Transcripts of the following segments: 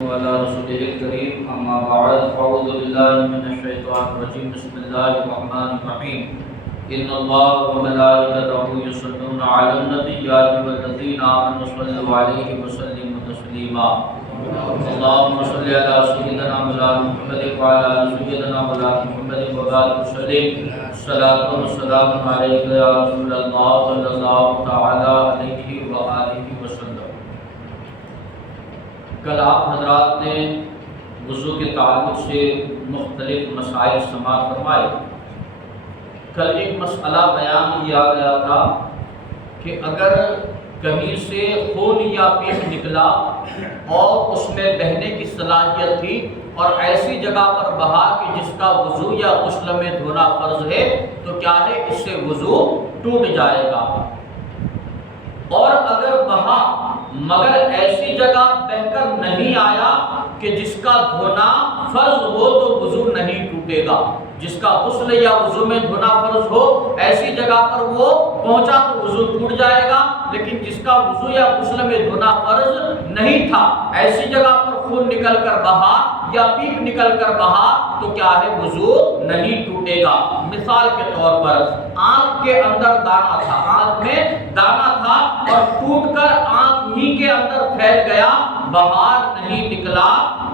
وعلى رسوله الكريم أما بعد أعوذ بالله من الشيطان الرجيم بسم الله الرحمن الرحيم إن الله وملائكته يصلون على النبي يا أيها الذين آمنوا صلوا عليه وسلموا تسليما اللهم صل على سيدنا مولانا محمد وعلى آل سيدنا مولانا محمد وبارك وسلم الصلاة والسلام عليك يا رسول الله صلى الله تعالى عليه وآله وسلم۔ کل آپ حضرات نے وضو کے تعلق سے مختلف مسائل سماعت فرمائے۔ کل ایک مسئلہ بیان کیا گیا تھا کہ اگر کہیں سے خون یا پیپ نکلا اور اس میں بہنے کی صلاحیت تھی اور ایسی جگہ پر بہا کہ جس کا وضو یا غسل میں دھونا فرض ہے تو کیا ہے، اس سے وضو ٹوٹ جائے گا۔ اور اگر بہا مگر ایسی جگہ بہ کر نہیں آیا کہ جس کا دھونا فرض ہو تو وضو نہیں ٹوٹے گا۔ جس کا غسل یا وضو میں دھونا فرض ہو ایسی جگہ پر وہ پہنچا تو وضو ٹوٹ جائے گا، لیکن جس کا وضو یا غسل میں دھونا فرض نہیں تھا ایسی جگہ پر خون نکل کر بہا یا پیپ نکل کر بہا تو کیا ہے، وضو نہیں ٹوٹے گا۔ مثال کے طور پر آنکھ کے اندر دانا تھا، آنکھ میں دانا تھا اور ٹوٹ کر آنکھ ہی کے اندر پھیل گیا، باہر نہیں نکلا،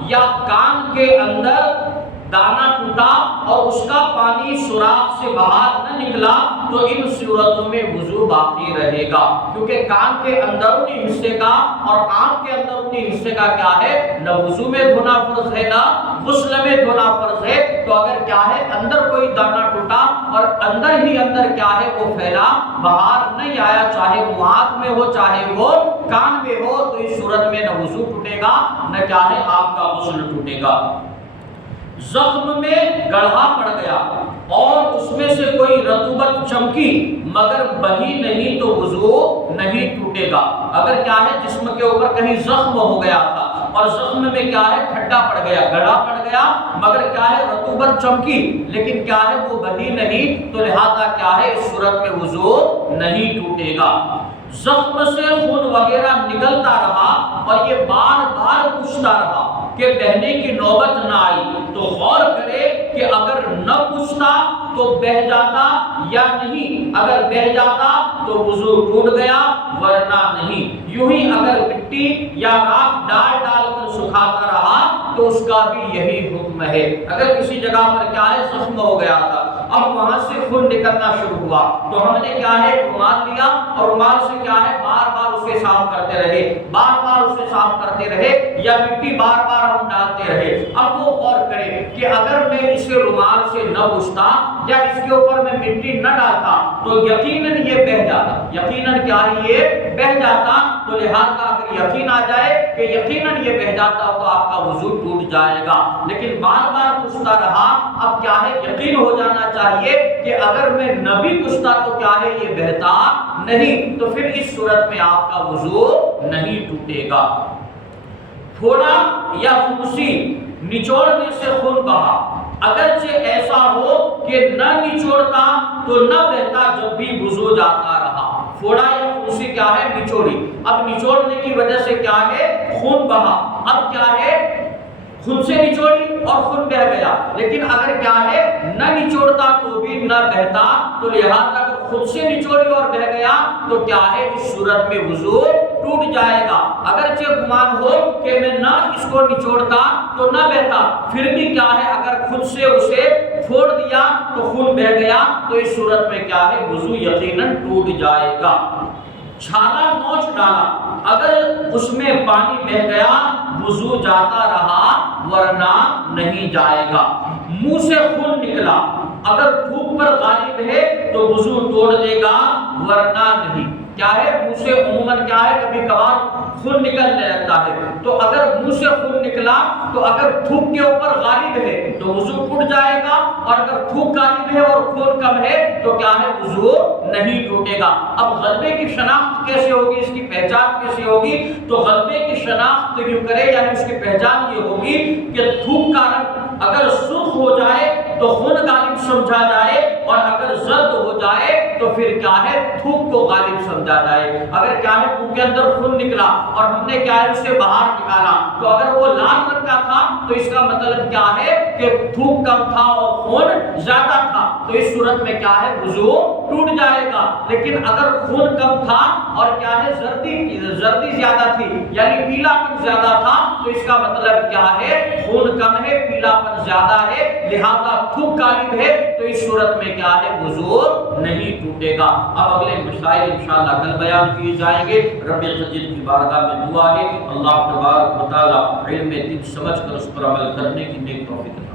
یا کان کے اندر دانا ٹوٹا اور اس کا پانی سوراخ سے باہر نہ نکلا تو ان صورتوں میں وضو باقی رہے گا، کیونکہ کان کے اندرونی حصے کا اور آنکھ کے اندرونی حصے کا کیا ہے، نہ وضو میں دھونا فرض ہے نہ غسل میں دھونا فرض ہے۔ تو اگر کیا ہے، اندر کوئی دانا ٹوٹا اور اندر ہی اندر کیا ہے وہ پھیلا، باہر نہیں آیا، چاہے وہ آنکھ میں ہو چاہے وہ کان میں ہو، تو اس صورت میں نہ وضو ٹوٹے گا نہ کیا ہے آپ کا غسل ٹوٹے گا۔ زخم میں گڑھا پڑ گیا اور اس میں سے کوئی رطوبت چمکی مگر بہی نہیں تو وضو نہیں ٹوٹے گا۔ اگر کیا ہے جسم کے اوپر کہیں زخم ہو گیا تھا اور زخم میں کیا ہے کھڈا پڑ گیا، گڑھا پڑ گیا، مگر کیا ہے رطوبت چمکی لیکن کیا ہے وہ بہی نہیں، تو لہذا کیا ہے اس صورت میں وضو نہیں ٹوٹے گا۔ زخم سے خون وغیرہ نکلتا رہا اور یہ بار بار پوچھتا رہا کہ بہنے کی نوبت نہ آئی تو غور کرے کہ اگر نہ پوچھتا تو بہ جاتا یا نہیں، اگر بہ جاتا تو وضو ٹوٹ گیا ورنہ نہیں۔ یوں ہی اگر مٹی یا راکھ ڈال ڈال کر سکھاتا رہا تو اس کا بھی یہی حکم ہے۔ اگر کسی جگہ پر کیا ہے زخم ہو گیا تھا، اب وہاں سے خون نکلنا شروع ہوا تو ہم نے کیا ہے رومال لیا اور رومال سے کیا ہے بار بار اسے صاف کرتے رہے، بار بار اسے صاف کرتے رہے، یا مٹی بار بار ہم ڈالتے رہے۔ اب وہ غور کرے کہ اگر میں اسے رومال سے نہ پوچھتا یا اس کے اوپر میں مٹی نہ ڈالتا تو یقیناً یہ بہہ جاتا، یقیناً کیا ہے یہ بہہ جاتا، تو لہذا اگر یقین آ جائے کہ یقیناً یہ بہہ جاتا تو آپ کا وضو ٹوٹ جائے گا۔ لیکن بار بار پوچھتا رہا، اب کیا ہے یقین ہو جانا چاہیے کہ اگر میں نہ بھی پوچھتا تو کیا ہے یہ بہتا نہیں، تو پھر اس صورت میں آپ کا وضو نہیں ٹوٹے گا۔ پھوڑا یا پھنسی نچوڑنے سے خون بہا، اگرچہ ایسا ہو کہ نہ نچوڑتا تو نہ بہتا جب بھی وضو جاتا رہا۔ پھوڑا یا پھنسی کیا ہے، نچوڑی، اب نچوڑنے کی وجہ سے کیا ہے خون بہا، اب کیا ہے خود سے نچوڑی اور خون بہ گیا، لیکن اگر کیا ہے نہ نچوڑتا تو بھی نہ بہتا، تو لہذا اگر خود سے نچوڑی اور بہ گیا تو کیا ہے اس صورت میں وضو ٹوٹ جائے گا۔ اگرچہ گمان ہو کہ میں نہ اس کو نچوڑتا تو نہ بہتا، پھر بھی کیا ہے اگر خود سے اسے پھوڑ دیا تو خون بہ گیا تو اس صورت میں کیا ہے وضو یقیناً ٹوٹ جائے گا۔ چھالا نوچ ڈالا، اگر اس میں پانی بہ گیا وضو جاتا رہا ورنہ نہیں جائے گا۔ منہ سے خون نکلا، اگر تھوک پر غالب ہے تو وضو توڑ دے گا ورنہ نہیں۔ کیا ہے منہ سے عموماً کیا ہے کبھی کبھار خون نکلنے لگتا ہے، تو اگر منہ سے خون نکلا تو اگر تھوک کے اوپر غالب ہے تو وضو ٹوٹ جائے گا، اور اگر تھوک غالب ہے اور خون کم ہے تو کیا ہے وضو نہیں ٹوٹے گا۔ اب غلبے کی شناخت کیسے ہوگی، اس کی پہچان کیسے ہوگی، تو غلبے کی شناخت یوں کرے، یعنی اس کی پہچان یہ ہوگی کہ تھوک کا رنگ اگر سرخ ہو جائے تو خون غالب سمجھا جائے، اور اگر زرد ہو جائے تو پھر کیا ہے تھوک کو غالب سمجھا جائے۔ اگر کیا ہے منہ کے اندر خون نکلا اور ہم نے کیا ہے اسے باہر نکالا تو اگر وہ لال رنگ کا تھا تو اس کا مطلب کیا ہے کہ تھوک کم تھا اور خون زیادہ تھا، تو اس صورت میں کیا ہے وضو ٹوٹ جائے گا۔ لیکن اگر خون کم تھا اور کیا ہے زردی زیادہ تھی یعنی پیلا پن زیادہ تھا تو اس کا مطلب کیا ہے خون کم ہے پیلا پن زیادہ ہے لہذا تھوک غالب ہے، تو اس صورت میں کیا ہے وضو نہیں ٹوٹے گا۔ اب اگلے مسائل انشاءاللہ کل بیان کیے جائیں گے۔ رب العزت کی بارگاہ میں دعا ہے اللہ تبارک و تعالی علم دین سمجھ کر اس پر عمل کرنے کی نیک توفیق